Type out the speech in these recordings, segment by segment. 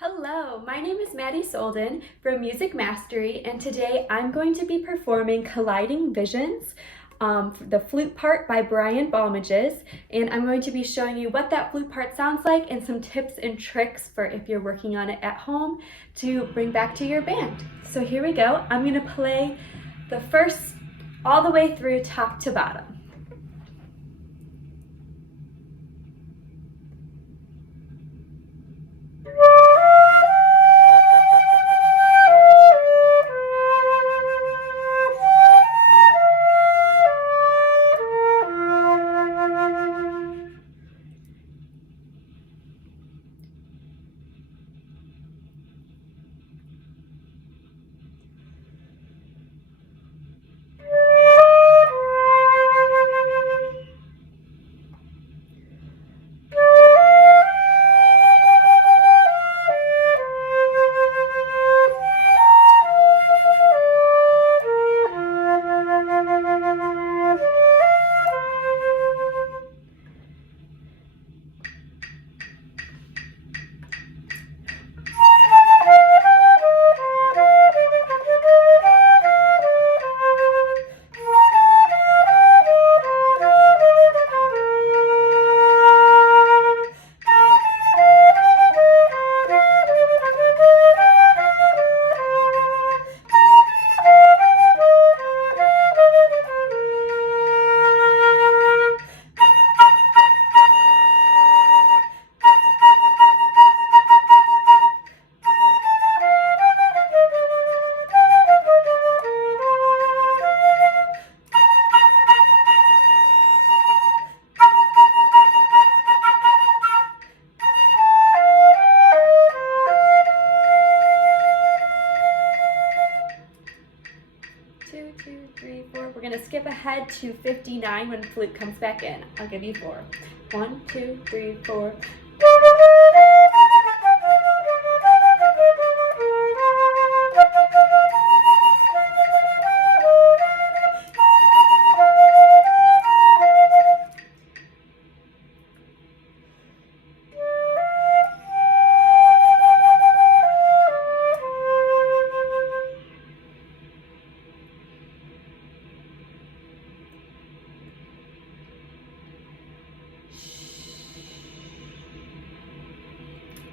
Hello, my name is Maddie Solden from Music Mastery, and today I'm going to be performing Colliding Visions, the flute part by Balmages, and I'm going to be showing you what that flute part sounds like and some tips and tricks for if you're working on it at home to bring back to your band. So here we go. I'm going to play the first all the way through top to bottom. We're going to skip ahead to 59 when flute comes back in. I'll give you 4. 1, 2, 3, 4.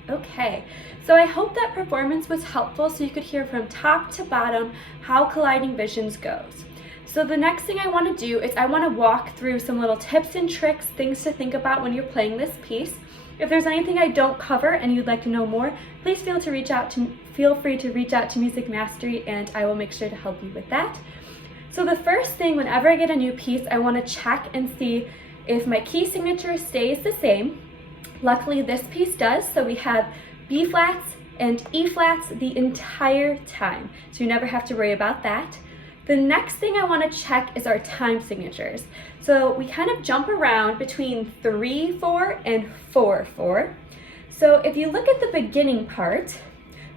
Okay, so I hope that performance was helpful so you could hear from top to bottom how Colliding Visions goes. So the next thing I want to do is I want to walk through some little tips and tricks, things to think about when you're playing this piece. If there's anything I don't cover and you'd like to know more, please feel free to reach out to Music Mastery and I will make sure to help you with that. So the first thing, whenever I get a new piece, I want to check and see if my key signature stays the same. Luckily, this piece does, so we have B flats and E flats the entire time, so you never have to worry about that. The next thing I want to check is our time signatures. So we kind of jump around between 3/4 and 4/4. So if you look at the beginning part,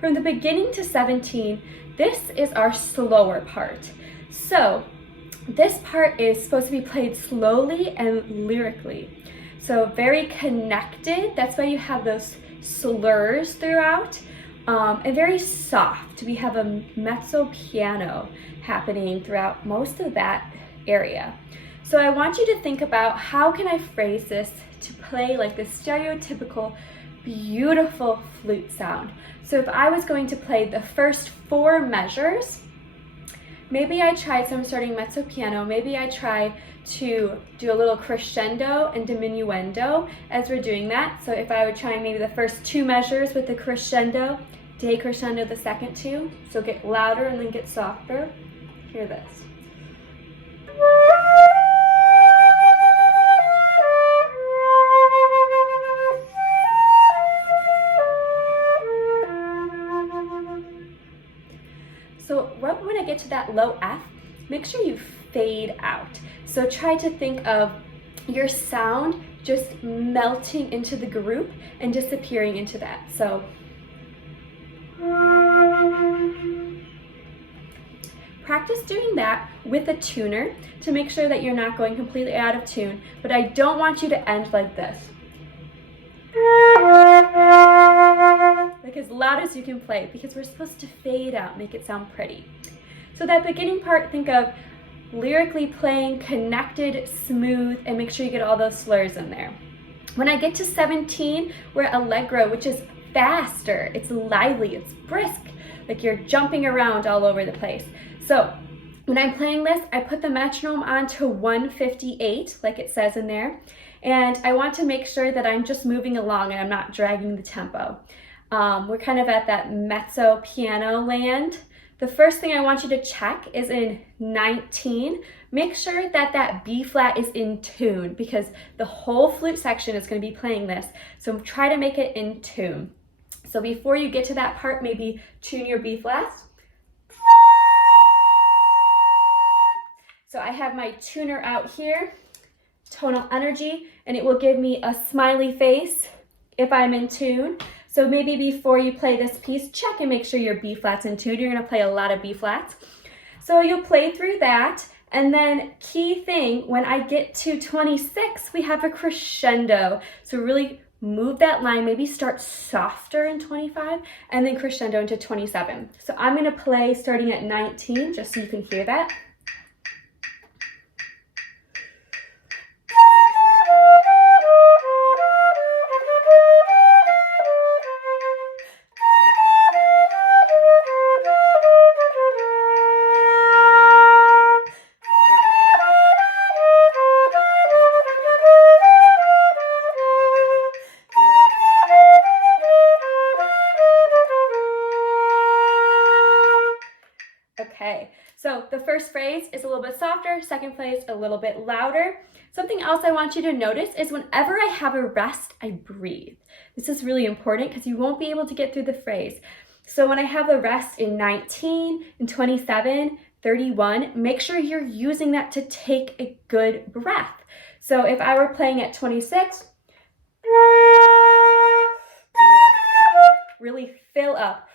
from the beginning to 17, this is our slower part. So this part is supposed to be played slowly and lyrically. So very connected, that's why you have those slurs throughout, and very soft. We have a mezzo piano happening throughout most of that area. So I want you to think about how can I phrase this to play like the stereotypical, beautiful flute sound. So if I was going to play the first 4 measures, maybe I tried, so I'm starting mezzo piano, maybe I try to do a little crescendo and diminuendo as we're doing that. So if I would try maybe the first 2 measures with the crescendo, decrescendo the second 2, so get louder and then get softer. Hear this. So right when I get to that low F, make sure you fade out. So try to think of your sound just melting into the group and disappearing into that. So practice doing that with a tuner to make sure that you're not going completely out of tune, but I don't want you to end like this. Like as loud loud as you can play because we're supposed to fade out, make it sound pretty. So that beginning part, think of lyrically playing, connected, smooth, and make sure you get all those slurs in there. When I get to 17, we're at Allegro, which is faster, it's lively, it's brisk, like you're jumping around all over the place. So when I'm playing this, I put the metronome on to 158, like it says in there, and I want to make sure that I'm just moving along and I'm not dragging the tempo. We're kind of at that mezzo piano land. The first thing I want you to check is in 19, make sure that that B flat is in tune because the whole flute section is going to be playing this. So try to make it in tune. So before you get to that part, maybe tune your B flats. So I have my tuner out here, tonal energy, and it will give me a smiley face if I'm in tune. So maybe before you play this piece, check and make sure your B flat's in tune. You're gonna play a lot of B flats. So you'll play through that, and then key thing, when I get to 26, we have a crescendo. So really move that line, maybe start softer in 25, and then crescendo into 27. So I'm gonna play starting at 19, just so you can hear that. Okay, so the first phrase is a little bit softer, second phrase a little bit louder. Something else I want you to notice is whenever I have a rest, I breathe. This is really important because you won't be able to get through the phrase. So when I have a rest in 19, in 27, 31, make sure you're using that to take a good breath. So if I were playing at 26, really fill up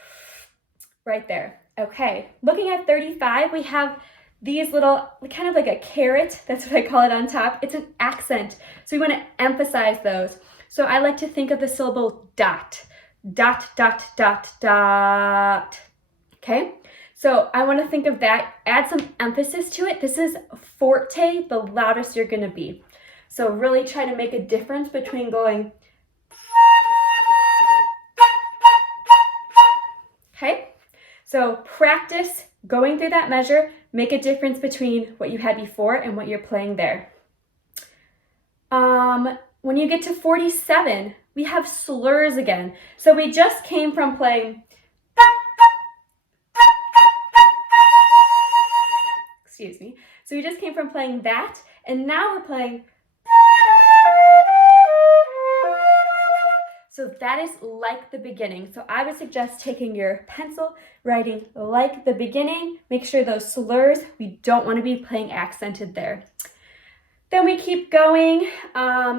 right there. Okay, looking at 35, we have these little, kind of like a carrot, that's what I call it on top. It's an accent, so we want to emphasize those. So I like to think of the syllable dot, dot, dot, dot, dot. Okay, so I want to think of that, add some emphasis to it. This is forte, the loudest you're going to be. So really try to make a difference between going, okay? So practice going through that measure, make a difference between what you had before and what you're playing there. When you get to 47, we have slurs again. So we just came from playing, excuse me. So we just came from playing that, and now we're playing. So that is like the beginning. So I would suggest taking your pencil, writing like the beginning. Make sure those slurs, we don't want to be playing accented there. Then we keep going.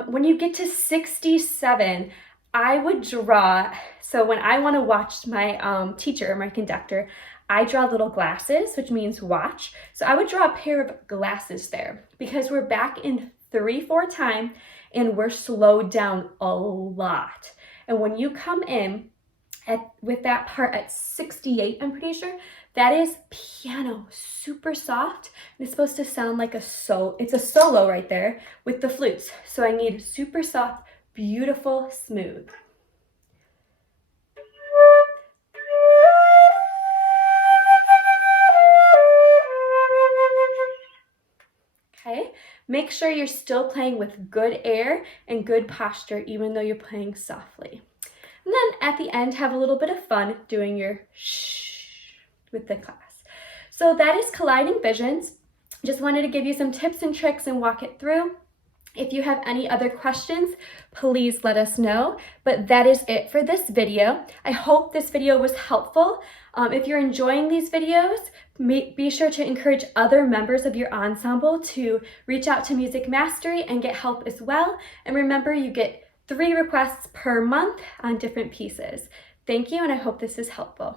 When you get to 67, I would draw. So when I want to watch my teacher or my conductor, I draw little glasses, which means watch. So I would draw a pair of glasses there because we're back in 3/4 time and we're slowed down a lot. And when you come in with that part at 68, I'm pretty sure, that is piano, super soft. And it's supposed to sound like it's a solo right there with the flutes. So I need super soft, beautiful, smooth. Okay, make sure you're still playing with good air and good posture, even though you're playing softly. And then at the end, have a little bit of fun doing your shh with the class. So that is Colliding Visions. Just wanted to give you some tips and tricks and walk it through. If you have any other questions, please let us know. But that is it for this video. I hope this video was helpful. If you're enjoying these videos, be sure to encourage other members of your ensemble to reach out to Music Mastery and get help as well. And remember, you get 3 requests per month on different pieces. Thank you, and I hope this is helpful.